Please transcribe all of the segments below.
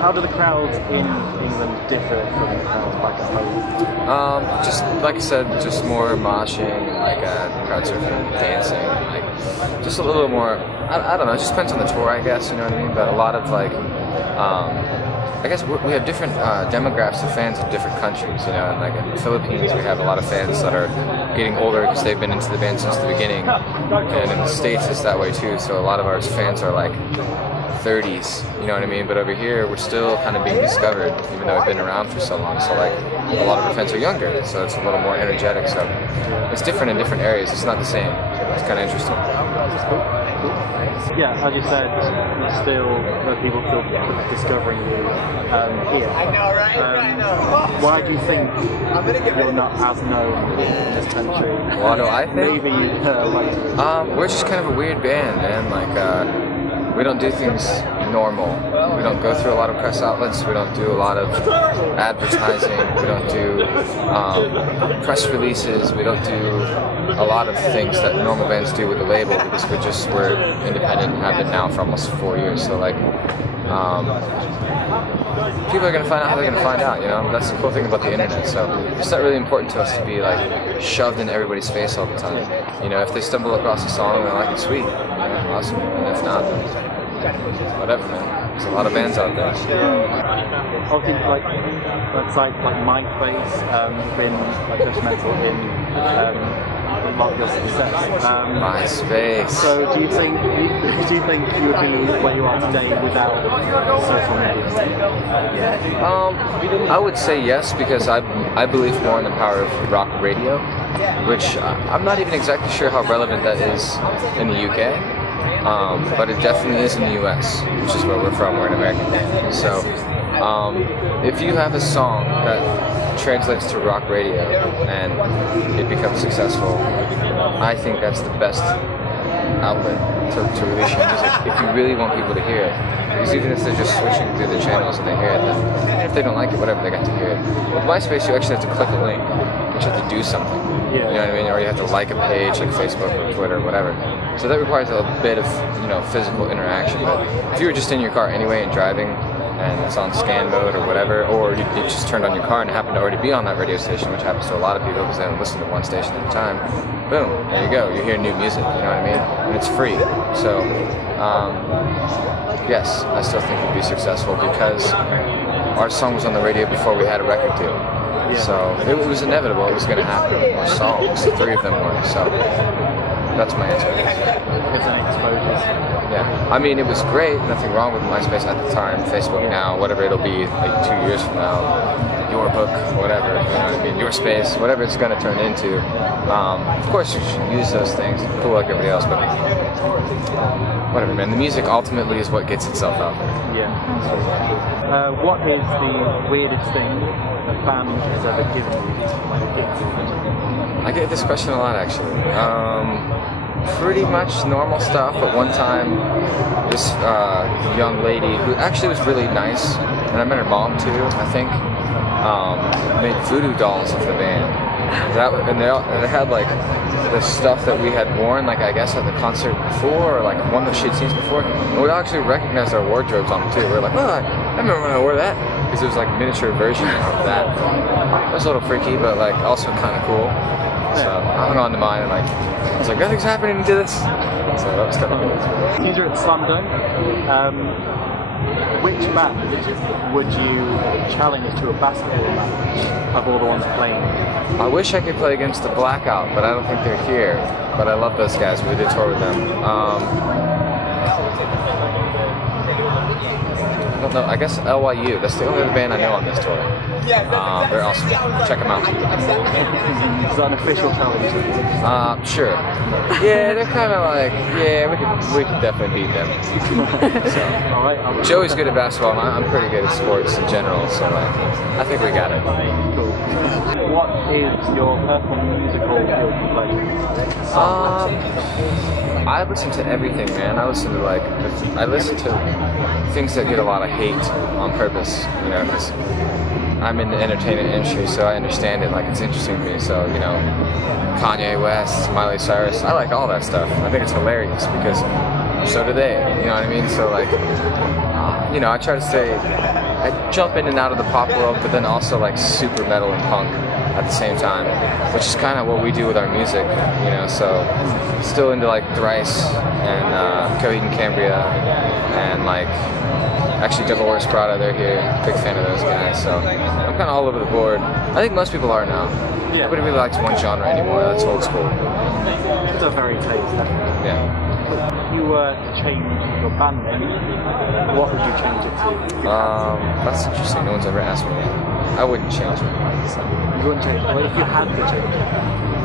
how do the crowds in England differ from the crowds back at home? Just like I said, just more moshing, like crowd surfing, dancing, like just a little more. I don't know. It just depends on the tour, I guess. You know what I mean? But a lot of like, I guess we have different demographics of fans in different countries. You know, and like in the Philippines, we have a lot of fans that are getting older because they've been into the band since the beginning, and in the States it's that way too. So a lot of our fans are like 30s, you know what I mean? But over here, we're still kind of being discovered, even though we've been around for so long. So like, a lot of our fans are younger, so it's a little more energetic. So it's different in different areas. It's not the same. It's kind of interesting. Yeah, as you said, still people still discovering you here. I know, right? I know. Why do you think you're not as known in this country? What do I think? Maybe you'd like to. We're just kind of a weird band, man. Like, we don't do things normal. We don't go through a lot of press outlets. We don't do a lot of advertising. We don't do press releases. We don't do a lot of things that normal bands do with a label because we're independent and have been now for almost 4 years. So like, people are gonna find out how they're gonna find out. You know, that's the cool thing about the internet. So it's not really important to us to be like shoved in everybody's face all the time. You know, if they stumble across a song and they like it, sweet, you know, awesome. And if not, then whatever, man. There's a lot of bands out there. Obviously, like websites like MySpace been like instrumental in a lot of your success. MySpace. So do you think you would be where you are today without social media? I would say yes, because I believe more in the power of rock radio, which I'm not even exactly sure how relevant that is in the UK. But it definitely is in the US, which is where we're from. We're an American band. So if you have a song that translates to rock radio and it becomes successful, I think that's the best outlet to release your music if you really want people to hear it. Because even if they're just switching through the channels and they hear it, then if they don't like it, whatever, they got to hear it. With MySpace, you actually have to click a link. You have to do something. You know what I mean? Or you have to like a page like Facebook or Twitter or whatever. So that requires a bit of, you know, physical interaction. But if you were just in your car anyway and driving, and it's on scan mode or whatever, or you just turned on your car and happened to already be on that radio station, which happens to a lot of people because they don't listen to one station at a time, boom, there you go, you hear new music, you know what I mean? And it's free. So, yes, I still think we'd be successful because our song was on the radio before we had a record deal. So it was inevitable, it was going to happen. Our songs, 3 of them were, so that's my answer. It's an exposure. Yeah, I mean, it was great, nothing wrong with MySpace at the time, Facebook now, whatever it'll be like 2 years from now, your book, whatever, you know what I mean, your space, whatever it's going to turn into. Of course you should use those things, cool like everybody else, but whatever, man, the music ultimately is what gets itself out there. Yeah. What is the weirdest thing a band has ever given you, like a gift? I get this question a lot, actually. Pretty much normal stuff, but one time this young lady who actually was really nice, and I met her mom too, I think, made voodoo dolls of the band. And they had like the stuff that we had worn, like I guess at the concert before, or like one that she'd seen before, and we actually recognized our wardrobes on them too. We were like, oh, I remember when I wore that, because it was like a miniature version of that. It was a little freaky, but like also kind of cool. So I hung on to mine and like, I was like, nothing's happening to this. So that was kind of cool. These are at Slam Dunk. Which match would you challenge to a basketball match of all the ones playing? I wish I could play against the Blackout, but I don't think they're here. But I love those guys. We did tour with them. I don't know. I guess LYU. That's the only other band I know on this tour. They're awesome. Check them out. Is that an official challenge? Sure. Yeah, they're kind of like, yeah, we could definitely beat them. So, all right. Joey's good at basketball, and I'm pretty good at sports in general. So like, I think we got it. Cool. What is your personal musical guilty pleasure? I listen to everything, man. I listen to things that get a lot of hate on purpose, you know, because I'm in the entertainment industry, so I understand it, like it's interesting to me. So, you know, Kanye West, Miley Cyrus, I like all that stuff. I think it's hilarious because so do they, you know what I mean? So like, you know, I try to stay I jump in and out of the pop world, but then also like super metal and punk at the same time, which is kind of what we do with our music, you know. So still into like Thrice and Coheed and Cambria and like actually Dolores Prada, they're here, big fan of those guys. So I'm kind of all over the board. I think most people are now. Yeah. Nobody really likes one genre anymore. That's old school. It's a very taste, definitely. Yeah. If you were to change your band name, what would you change it to? That's interesting. No one's ever asked me that. I wouldn't change it. So. You wouldn't change it? Well, if you had to change it?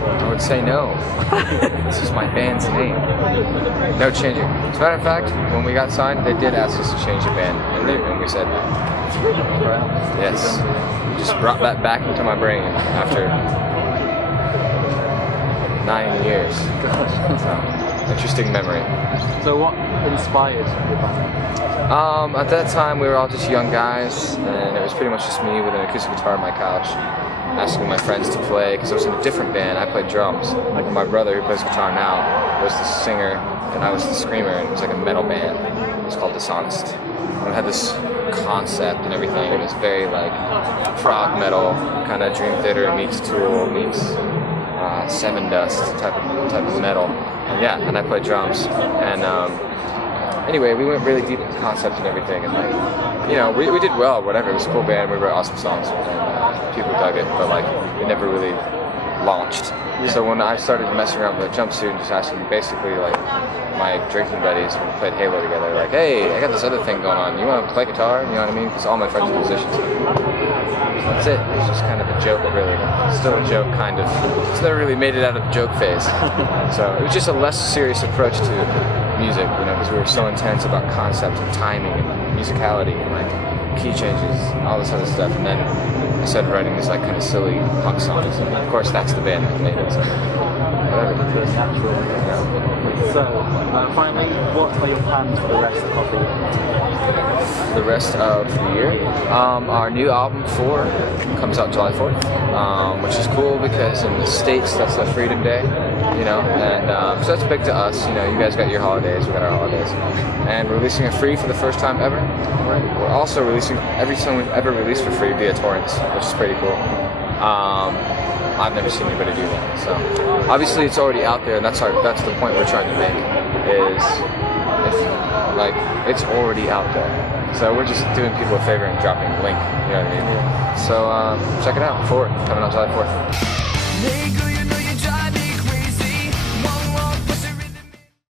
I would say no. This is my band's name. No changing. As a matter of fact, when we got signed, they did ask us to change the band, and we said no. Yes. Just brought that back into my brain after 9 years. So, interesting memory. So what inspired your band? At that time, we were all just young guys, and it was pretty much just me with an acoustic guitar on my couch, asking my friends to play, because I was in a different band. I played drums. Like my brother, who plays guitar now, was the singer, and I was the screamer, and it was like a metal band. It was called Dishonest. And it had this concept and everything. It was very like prog metal, kind of Dream Theater meets Tool meets Seven Dust type of metal. And yeah, and I played drums. And anyway, we went really deep into concept and everything, and like, you know, we did well, whatever. It was a cool band, we wrote awesome songs, and people dug it, but like, it never really launched. Yeah. So when I started messing around with a jumpsuit and just asking basically like my drinking buddies when we played Halo together, like, hey, I got this other thing going on, you want to play guitar? You know what I mean? Because all my friends are musicians. That's it. It was just kind of a joke, really. Still a joke, kind of. It's never really made it out of the joke phase. So it was just a less serious approach to music, you know, because we were so intense about concept and timing and musicality and like key changes and all this other stuff. And then I started writing these like kind of silly punk songs, and of course that's the band that made it. So whatever. So finally, what are your plans for the rest of the year? The rest of the year, our new album 4 comes out July 4th, which is cool because in the States that's a Freedom Day, you know, and so that's big to us. You know, you guys got your holidays, we got our holidays, and we're releasing it free for the first time ever. We're also releasing every song we've ever released for free via torrents, which is pretty cool. I've never seen anybody do that. So obviously it's already out there, and that's the point we're trying to make. Is like it's already out there. So we're just doing people a favor and dropping the link. You know what I mean? So check it out. 4 coming out July 4th.